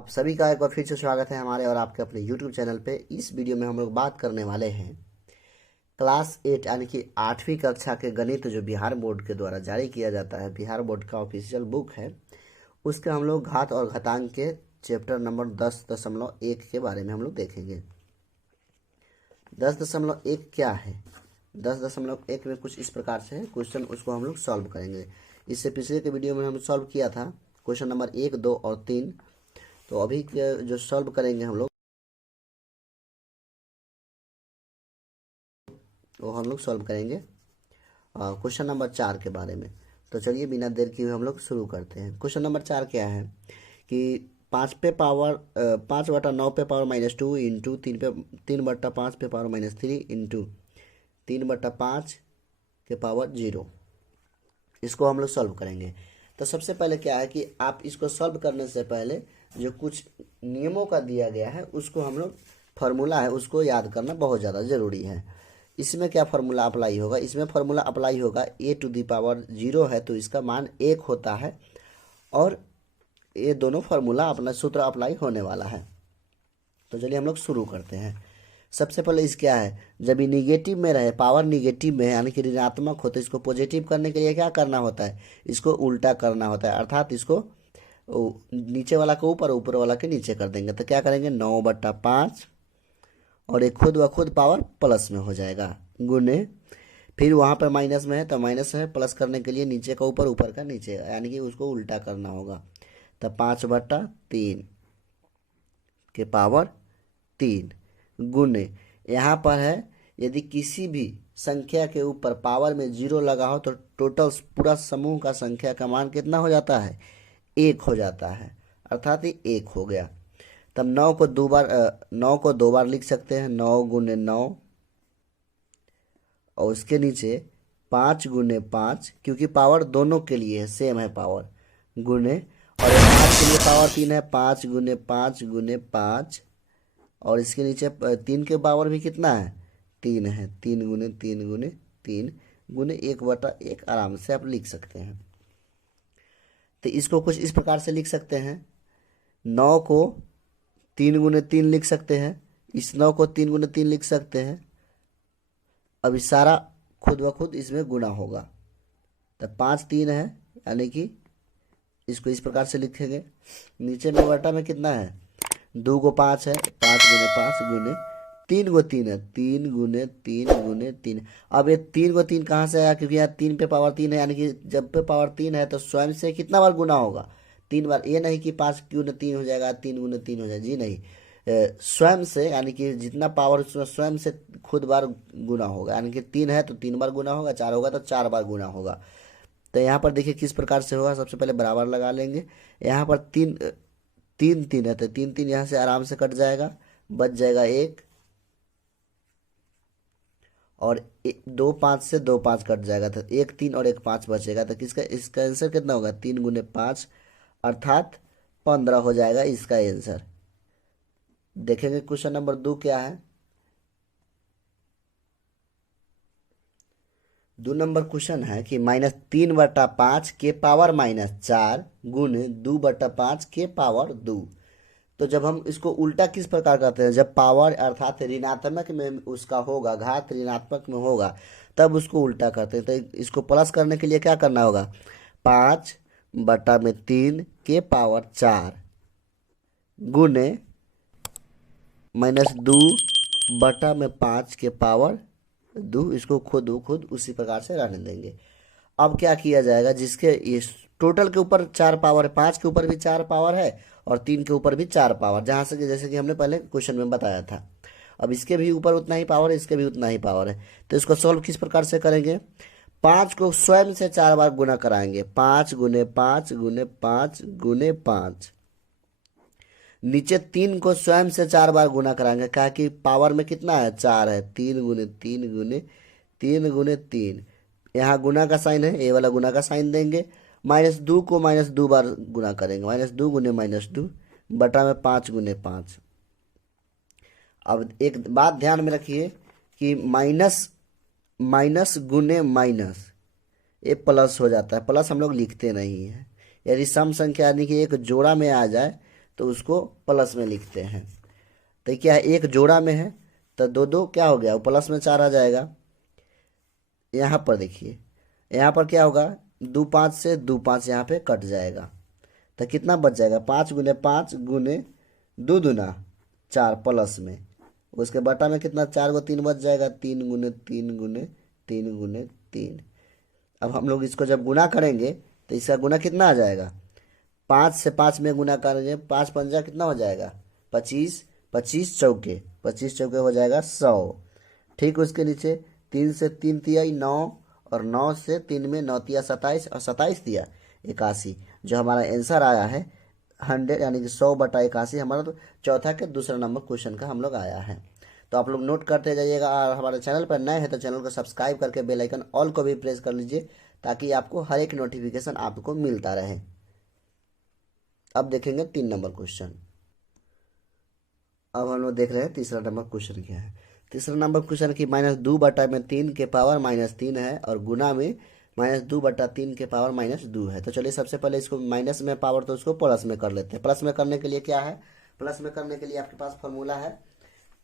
आप सभी का एक बार फिर से स्वागत है हमारे और आपके अपने YouTube चैनल पे। इस वीडियो में हम लोग बात करने वाले हैं क्लास 8 यानी कि 8वीं कक्षा के गणित जो बिहार बोर्ड के द्वारा जारी किया जाता है, बिहार बोर्ड का ऑफिशियल बुक है, उसके हम लोग घात और घातांक के चैप्टर नंबर 10.1 के बारे में हम लोग देखेंगे। 10.1 क्या है? 10.1 में कुछ इस प्रकार से है क्वेश्चन, उसको हम लोग सॉल्व करेंगे। इससे पिछले के वीडियो में हम सॉल्व किया था क्वेश्चन नंबर 1, 2 और 3। तो अभी जो सॉल्व करेंगे हम लोग वो हम लोग सॉल्व करेंगे क्वेश्चन नंबर 4 के बारे में। तो चलिए बिना देर किए हुए हम लोग शुरू करते हैं। क्वेश्चन नंबर 4 क्या है कि 5/9 पे पावर -2 इंटू 3/5 पे पावर -3 इंटू 3/5 के पावर 0, इसको हम लोग सॉल्व करेंगे। तो सबसे पहले क्या है कि आप इसको सॉल्व करने से पहले जो कुछ नियमों का दिया गया है उसको हम लोग फार्मूला है उसको याद करना बहुत ज़्यादा ज़रूरी है। इसमें क्या फार्मूला अप्लाई होगा? इसमें फार्मूला अप्लाई होगा a⁻0 है तो इसका मान 1 होता है, और ये दोनों फार्मूला अपना सूत्र अप्लाई होने वाला है। तो चलिए हम लोग शुरू करते हैं। सबसे पहले इस क्या है, जब ये निगेटिव में रहे, पावर निगेटिव में है यानी कि ऋणात्मक हो, तो इसको पॉजिटिव करने के लिए क्या करना होता है? इसको उल्टा करना होता है, अर्थात इसको नीचे वाला को ऊपर, ऊपर वाला के नीचे कर देंगे। तो क्या करेंगे, 9/5 और एक खुद व खुद पावर प्लस में हो जाएगा, गुने फिर वहाँ पर माइनस में है तो माइनस है, प्लस करने के लिए नीचे का ऊपर, ऊपर का नीचे, यानी कि उसको उल्टा करना होगा। तो 5/3 के पावर 3 गुने, यहाँ पर है यदि किसी भी संख्या के ऊपर पावर में 0 लगा हो तो टोटल पूरा समूह का संख्या का मान कितना हो जाता है? 1 हो जाता है, अर्थात ये 1 हो गया। तब 9 को 2 बार लिख सकते हैं, 9 गुने 9, और उसके नीचे 5 गुने 5, क्योंकि पावर दोनों के लिए है, सेम है पावर, गुने, और 5 के लिए पावर 3 है, 5 गुने 5 गुने 5, और इसके नीचे 3 के पावर भी कितना है? 3 है, 3 गुने 3 गुने 3 गुने 1/1 आराम से आप लिख सकते हैं। तो इसको कुछ इस प्रकार से लिख सकते हैं, 9 को 3 गुने 3 लिख सकते हैं, इस 9 को 3 गुने 3 लिख सकते हैं। अब इस सारा खुद ब खुद इसमें गुना होगा, तो 5 3 है, यानी कि इसको इस प्रकार से लिखेंगे। नीचे में बटा में कितना है? 2 को 5 है, 5 गुने 5 गुने 3 को 3 है, 3 गुने 3 गुने 3। अब ये 3 को 3 कहाँ से आया? क्योंकि यहाँ 3 पे पावर 3 है, यानी कि जब पे पावर 3 है तो स्वयं से कितना बार गुना होगा? 3 बार। ये नहीं कि 5 गुने 3 हो जाएगा, 3 गुने 3 हो जाएगा, जी नहीं, स्वयं से, यानी कि जितना पावर उसमें स्वयं से खुद बार गुना होगा, यानी कि 3 है तो 3 बार गुना होगा, 4 होगा तो 4 बार गुना होगा। तो यहाँ पर देखिए किस प्रकार से होगा। सबसे पहले बराबर लगा लेंगे, यहाँ पर 3 3 3 है तो 3 3 यहाँ से आराम से कट जाएगा, बच जाएगा 1, और 2 5 से 2 5 कट जाएगा तो 1 3 और 1 5 बचेगा। तो किसका, इसका आंसर कितना होगा? 3 गुने 5 अर्थात 15 हो जाएगा इसका आंसर। देखेंगे क्वेश्चन नंबर 2 क्या है। 2 नंबर क्वेश्चन है कि -3/5 के पावर -4 गुने 2/5 के पावर 2। तो जब हम इसको उल्टा किस प्रकार करते हैं, जब पावर अर्थात ऋणात्मक में उसका होगा, घात ऋणात्मक में होगा, तब उसको उल्टा करते हैं। तो इसको प्लस करने के लिए क्या करना होगा? 5/3 के पावर 4 गुने -2/5 के पावर 2, इसको खुद उसी प्रकार से रहने देंगे। अब क्या किया जाएगा, जिसके इस टोटल के ऊपर 4 पावर है, 5 के ऊपर भी 4 पावर है और 3 के ऊपर भी 4 पावर, जहाँ से जैसे कि हमने पहले क्वेश्चन में बताया था। अब इसके भी ऊपर उतना ही पावर है, इसके भी उतना ही पावर है। तो इसको सॉल्व किस प्रकार से करेंगे? 5 को स्वयं से 4 बार गुना कराएंगे, 5 गुने 5 गुने 5 गुने 5। नीचे 3 को स्वयं से 4 बार गुना कराएंगे, कहा कि पावर में कितना है? 4 है, 3 गुने 3 गुने 3 गुने 3। यहाँ गुना का साइन है, ये वाला गुना का साइन देंगे। -2 को -2 बार गुना करेंगे, -2 गुने -2 बटा में 5 गुने 5। अब एक बात ध्यान में रखिए कि माइनस माइनस गुने माइनस ये प्लस हो जाता है, प्लस हम लोग लिखते नहीं हैं। यदि सम संख्या यानी कि एक जोड़ा में आ जाए तो उसको प्लस में लिखते हैं। तो क्या है, एक जोड़ा में है तो दो दो क्या हो गया, वो प्लस में 4 आ जाएगा। यहाँ पर देखिए, यहाँ पर क्या होगा, 2 5 से 2 5 यहाँ पे कट जाएगा, तो कितना बच जाएगा, 5 × 5 × 2 × 4 प्लस में, उसके बटा में कितना, 4 को 3 बच जाएगा, 3 × 3 × 3 × 3। अब हम लोग इसको जब गुना करेंगे तो इसका गुना कितना आ जाएगा, 5 से 5 में गुना करेंगे, 5 पंजा कितना हो जाएगा, 25, 25 चौके, 25 चौके हो जाएगा 100। ठीक, उसके नीचे 3 से 3 तिया 9, और 9 से 3 में 9 तिया 27, और 27 तिया 81। जो हमारा आंसर आया है 100 यानी कि 100/81 हमारा तो चौथा के दूसरा नंबर क्वेश्चन का हम लोग आया है। तो आप लोग नोट करते जाइएगा, और हमारे चैनल पर नए हैं तो चैनल को सब्सक्राइब करके बेल आइकन ऑल को भी प्रेस कर लीजिए, ताकि आपको हर एक नोटिफिकेशन आपको मिलता रहे। अब देखेंगे 3 नंबर क्वेश्चन। अब हम लोग देख रहे हैं तीसरा नंबर क्वेश्चन क्या है। तीसरा नंबर क्वेश्चन की -2/3 के पावर -3 है, और गुना में -2/3 के पावर -2 है। तो चलिए सबसे पहले इसको माइनस में पावर तो उसको प्लस में कर लेते हैं। प्लस में करने के लिए क्या है, प्लस में करने के लिए आपके पास फॉर्मूला है,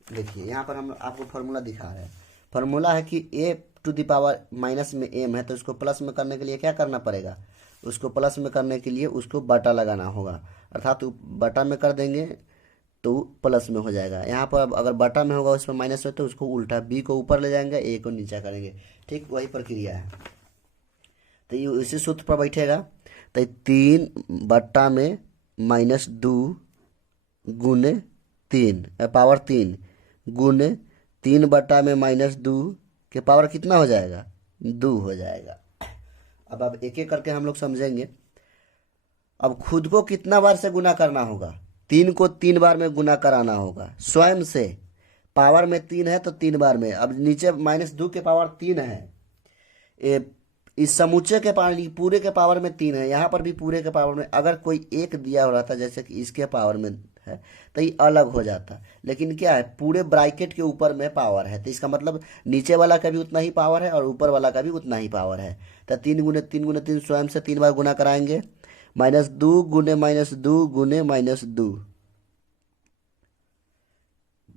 देखिए यहाँ पर हम आपको फॉर्मूला दिखा रहे हैं। फॉर्मूला है कि a⁻, माइनस में m है, तो उसको प्लस में करने के लिए क्या करना पड़ेगा, उसको प्लस में करने के लिए उसको बटा लगाना होगा, अर्थात बटा में कर देंगे तो प्लस में हो जाएगा। यहाँ पर अगर बटा में होगा उसमें माइनस में, तो उसको उल्टा b को ऊपर ले जाएंगे, a को नीचा करेंगे। ठीक, वही प्रक्रिया है। तो ये इसी सूत्र पर बैठेगा, तो 3/में -2 गुने 3 पावर 3 गुने 3/में -2 के पावर कितना हो जाएगा, 2 हो जाएगा। अब एक एक करके हम लोग समझेंगे। अब खुद को कितना बार से गुना करना होगा, 3 को 3 बार में गुना कराना होगा स्वयं से। पावर में 3 है तो 3 बार में, अब नीचे -2 के पावर 3 है, इस समूचे के पावर, पूरे के पावर में 3 है, यहाँ पर भी पूरे के पावर में। अगर कोई एक दिया हो रहा था जैसे कि इसके पावर में है तो ये अलग हो जाता, लेकिन क्या है, पूरे ब्रैकेट के ऊपर में पावर है, तो इसका मतलब नीचे वाला का भी उतना ही पावर है और ऊपर वाला का भी उतना ही पावर है। तो 3 × 3 × 3 स्वयं से 3 बार गुना कराएंगे, -2 गुने -2 गुने -2।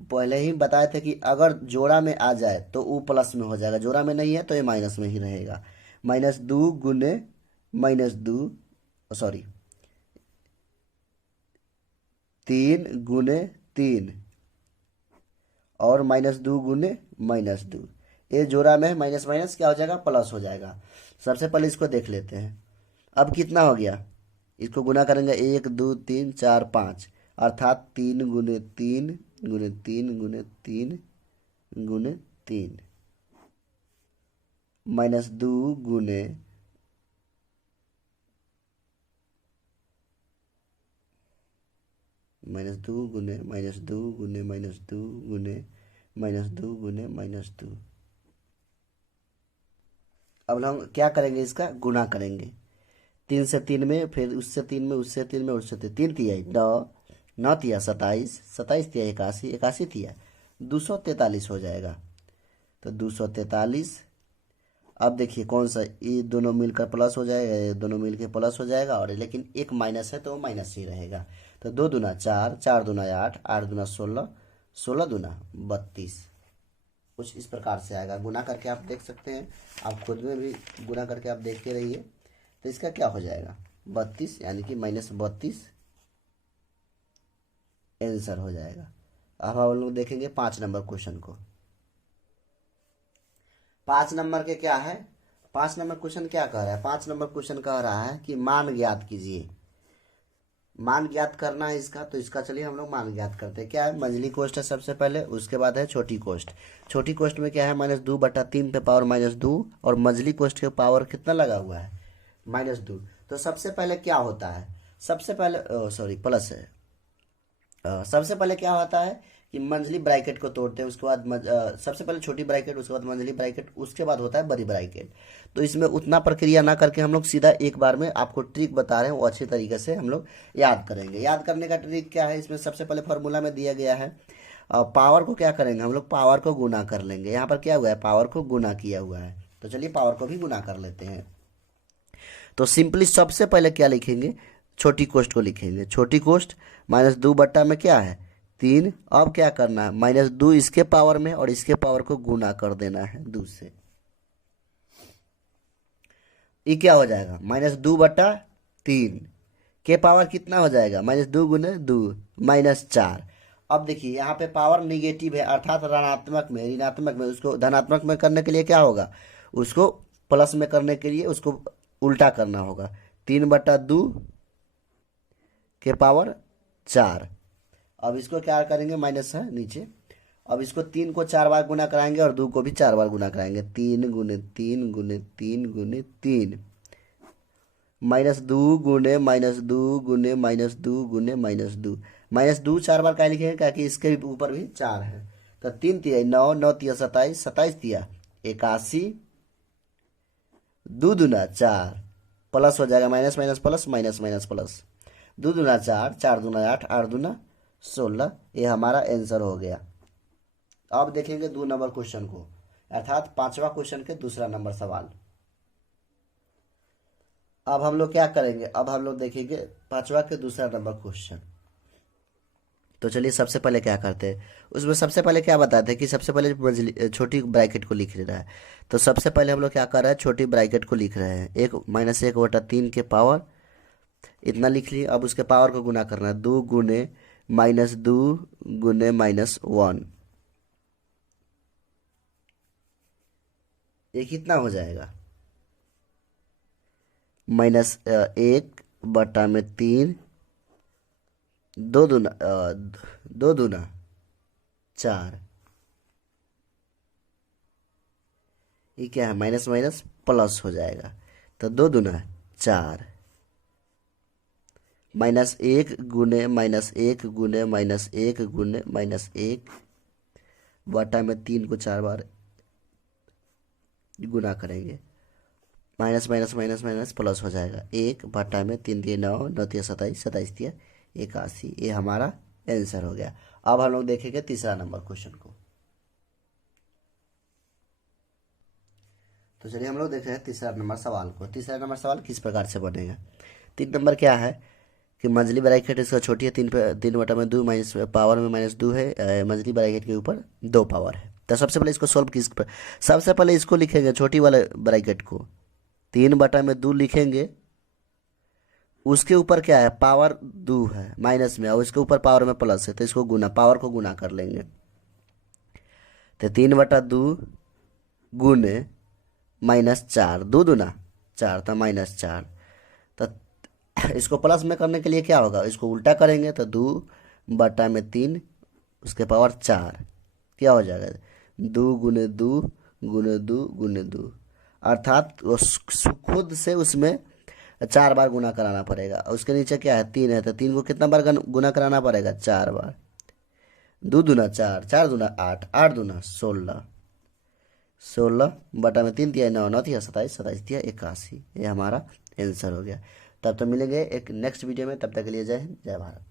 पहले ही बताए थे कि अगर जोड़ा में आ जाए तो वो प्लस में हो जाएगा, जोड़ा में नहीं है तो ये माइनस में ही रहेगा। -2 गुने -2, सॉरी 3 × 3 और -2 गुने -2, ये जोड़ा में माइनस माइनस क्या हो जाएगा, प्लस हो जाएगा। सबसे पहले इसको देख लेते हैं। अब कितना हो गया, इसको गुना करेंगे 1 2 3 4 5, अर्थात 3 × 3 × 3 × 3 × 3 -2 गुने -2 गुने -2 गुने -2 गुने -2 गुने -2। अब हम क्या करेंगे, इसका गुना करेंगे 3 से 3 में, फिर उससे 3 में, उससे 3 में, उससे 3 तिया 9, 9 तिया 27, 27 तिया 81, 81 तिया 243 हो जाएगा। तो 243। अब देखिए कौन सा, ये दोनों मिलकर प्लस हो जाएगा, ये दोनों मिलकर प्लस हो जाएगा, और लेकिन एक माइनस है तो वो माइनस ही रहेगा। तो 2 दूना 4, 4 दूना 8, 8 दूना 16, 16 दूना 32, कुछ इस प्रकार से आएगा। गुना करके आप देख सकते हैं, आप खुद में भी गुना करके आप देखते रहिए। तो इसका क्या हो जाएगा, 32 यानी कि -32 आंसर हो जाएगा। अब हम लोग देखेंगे 5 नंबर क्वेश्चन को। 5 नंबर के क्या है, 5 नंबर क्वेश्चन क्या कह रहा है, 5 नंबर क्वेश्चन कह रहा है कि मान ज्ञात कीजिए। मान ज्ञात करना है इसका, तो इसका चलिए हम लोग मान ज्ञात करते हैं। क्या है, मंझली कोष्ट है सबसे पहले, उसके बाद है छोटी कोष्ट। छोटी कोष्ट में क्या है, -2/3 पे पावर -2, और मंझली कोष्ट के पावर कितना लगा हुआ है, -2। तो सबसे पहले क्या होता है, सबसे पहले सॉरी प्लस है, सबसे पहले क्या होता है कि मंझली ब्रैकेट को तोड़ते हैं, उसके बाद सबसे पहले छोटी ब्रैकेट, उसके बाद मंझली ब्रैकेट, उसके बाद होता है बड़ी ब्रैकेट। तो इसमें उतना प्रक्रिया ना करके हम लोग सीधा एक बार में आपको ट्रिक बता रहे हैं, वो अच्छी तरीके से हम लोग याद करेंगे। याद करने का ट्रिक क्या है, इसमें सबसे पहले फार्मूला में दिया गया है, पावर को क्या करेंगे हम लोग, पावर को गुना कर लेंगे। यहाँ पर क्या हुआ है, पावर को गुना किया हुआ है, तो चलिए पावर को भी गुना कर लेते हैं। तो सिंपली सबसे पहले क्या लिखेंगे, छोटी कोष्ट को लिखेंगे। छोटी कोष्ट माइनस 2 बट्टा में क्या है 3। अब क्या करना है -2 इसके पावर में और इसके पावर को गुना कर देना है 2 से। ये क्या हो जाएगा -2 बट्टा 3 के पावर कितना हो जाएगा -2 गुने 2 -4। अब देखिए यहाँ पे पावर निगेटिव है अर्थात ऋणात्मक में उसको धनात्मक में करने के लिए क्या होगा उसको प्लस में करने के लिए उसको उल्टा करना होगा। 3/2 के पावर 4। अब इसको क्या करेंगे माइनस है नीचे। अब इसको 3 को 4 बार गुना कराएंगे और 2 को भी 4 बार गुना कराएंगे। 3 गुने 3 गुने 3 गुने 3 -2 गुने -2 गुने -2 गुने -2 -2 4 बार क्या लिखेंगे क्या कि इसके ऊपर भी 4 है। तो 3 तिया 9 9 तिया 27 27 तिया 81 2 दूना 4 प्लस हो जाएगा minus minus plus minus minus plus 2 दूना 4 4 दूना 8 8 दूना 16। ये हमारा आंसर हो गया। अब देखेंगे 2 नंबर क्वेश्चन को अर्थात 5वां क्वेश्चन के दूसरा नंबर सवाल। अब हम लोग क्या करेंगे अब हम लोग देखेंगे 5वां के दूसरा नंबर क्वेश्चन। तो चलिए सबसे पहले क्या करते हैं उसमें सबसे पहले क्या बताते हैं कि सबसे पहले छोटी ब्रैकेट को लिख रहा है। तो सबसे पहले हम लोग क्या कर रहे हैं छोटी ब्रैकेट को लिख रहे हैं 1 -1 बटा 3 के पावर इतना लिख लिए। अब उसके पावर को गुना करना है 2 गुने -2 गुने -1 ये कितना हो जाएगा -1 बटा में 3 2 दूना 4 ये क्या है माइनस माइनस प्लस हो जाएगा। तो 2 दूना 4 -1 गुने -1 गुने -1 गुने -1 बटा में 3 को 4 बार गुना करेंगे minus minus minus minus plus हो जाएगा 1 बटा में 3 दिए 9 9 तिया 27 27 दिया 81। ये हमारा आंसर हो गया। अब हम लोग देखेंगे तीसरा नंबर क्वेश्चन को। तो चलिए हम लोग देख रहे हैं तीसरा नंबर सवाल को। तीसरा नंबर सवाल किस प्रकार से बनेगा 3 नंबर क्या है कि मंझली ब्रैकेट इसका छोटी है 3 बटा में 2 माइनस पावर में -2 है मंझली ब्रैकेट के ऊपर 2 पावर है। तो सबसे पहले इसको सॉल्व किस पर सबसे पहले इसको लिखेंगे छोटी वाले ब्रैकेट को 3 बटा में 2 लिखेंगे उसके ऊपर क्या है पावर 2 है माइनस में और उसके ऊपर पावर में प्लस है तो इसको गुना पावर को गुना कर लेंगे। तो 3/2 गुने -4 2 दूना 4 था -4। तो इसको प्लस में करने के लिए क्या होगा इसको उल्टा करेंगे तो 2 बटा में 3 उसके पावर 4 क्या हो जाएगा 2 गुने 2 गुने 2 गुने 2 अर्थात खुद से उसमें 4 बार गुना कराना पड़ेगा। उसके नीचे क्या है 3 है तो 3 को कितना बार गुना कराना पड़ेगा 4 बार 2 दूना 4 4 दूना 8 8 दूना 16 16 बटा में 3 दिया 9 9 दिया 27 27 दिया 81। ये हमारा आंसर हो गया। तब तो मिलेंगे एक नेक्स्ट वीडियो में। तब तक के लिए जय हिंद जय भारत।